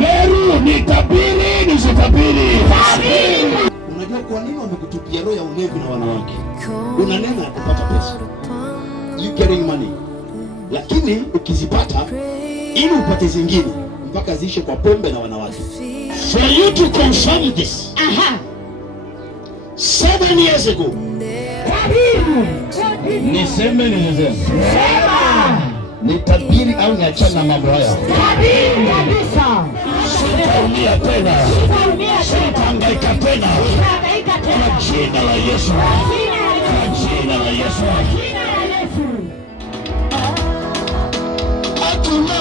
Meru nitabiri nisitabiri. Unajua kwa nini wamekutupia roho ya ulevi na wanawake? Unanena kupata pesa. You getting money. Lakini ukizipata ili upate zingine mpaka ziishe kwa pombe na wanawake. For you to confirm this. 7 years ago. Niseme. Nitabiri au niachane na mambo haya? Tabiri kabisa. Sitaumia tena. Sitahangaika tena. Kwa jina la Yesu. Kwa jina la Yesu. Hatuna